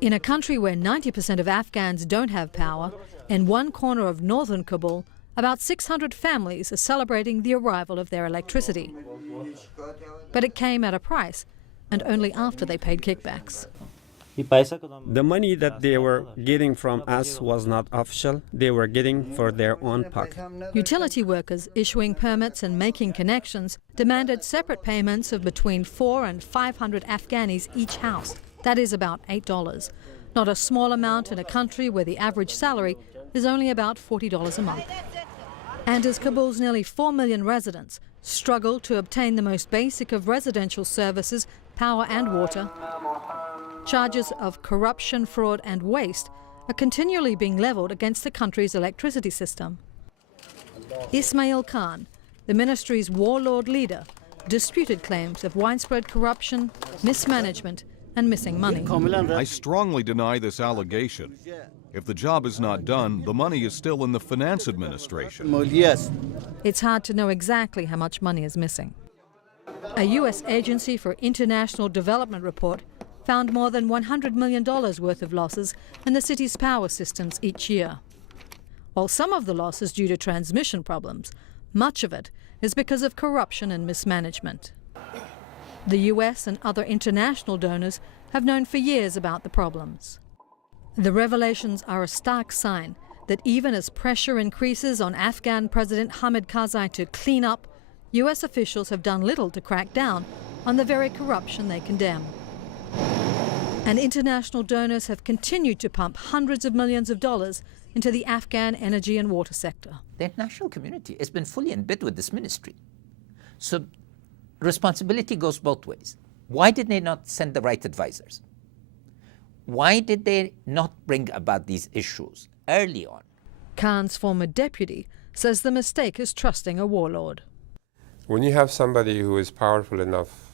In a country where 90% of Afghans don't have power, in one corner of northern Kabul, about 600 families are celebrating the arrival of their electricity. But it came at a price, and only after they paid kickbacks. The money that they were getting from us was not official. They were getting for their own pocket. Utility workers issuing permits and making connections demanded separate payments of between 400 and 500 Afghanis each house. That is about $8. Not a small amount in a country where the average salary is only about $40 a month. And as Kabul's nearly 4 million residents struggle to obtain the most basic of residential services, power and water, charges of corruption, fraud and waste are continually being levelled against the country's electricity system. Ismail Khan, the ministry's warlord leader, disputed claims of widespread corruption, mismanagement and missing money. I strongly deny this allegation. If the job is not done, the money is still in the finance administration. It's hard to know exactly how much money is missing. A U.S. Agency for International Development report found more than $100 million worth of losses in the city's power systems each year. While some of the loss is due to transmission problems, much of it is because of corruption and mismanagement. The U.S. and other international donors have known for years about the problems. The revelations are a stark sign that even as pressure increases on Afghan President Hamid Karzai to clean up, U.S. officials have done little to crack down on the very corruption they condemn. And international donors have continued to pump hundreds of millions of dollars into the Afghan energy and water sector. The international community has been fully in bed with this ministry. So responsibility goes both ways. Why did they not send the right advisors? Why did they not bring about these issues early on? Khan's former deputy says the mistake is trusting a warlord. When you have somebody who is powerful enough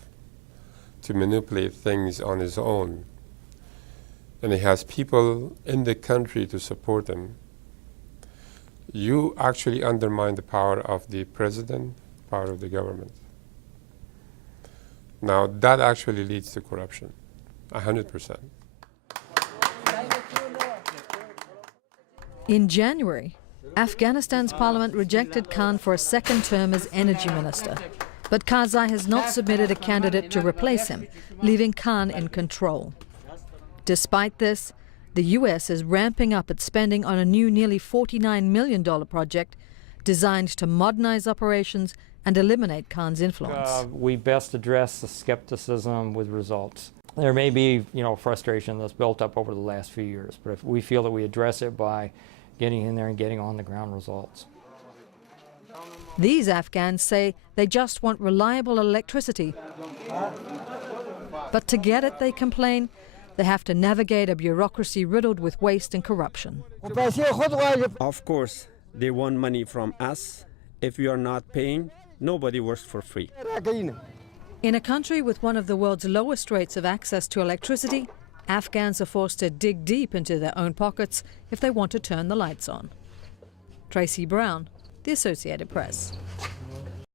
to manipulate things on his own, and he has people in the country to support him, you actually undermine the power of the president, power of the government. Now, that actually leads to corruption, 100%. In January, Afghanistan's parliament rejected Khan for a second term as energy minister. But Karzai has not submitted a candidate to replace him, leaving Khan in control. Despite this, the U.S. is ramping up its spending on a new nearly $49 million project designed to modernize operations and eliminate Khan's influence. We best address the skepticism with results. There may be, frustration that's built up over the last few years, but if we feel that we address it by getting in there and getting on the ground results. These Afghans say they just want reliable electricity. But to get it, they complain, they have to navigate a bureaucracy riddled with waste and corruption. Of course, they want money from us. If we are not paying, nobody works for free. In a country with one of the world's lowest rates of access to electricity, Afghans are forced to dig deep into their own pockets if they want to turn the lights on. Tracy Brown, The Associated Press.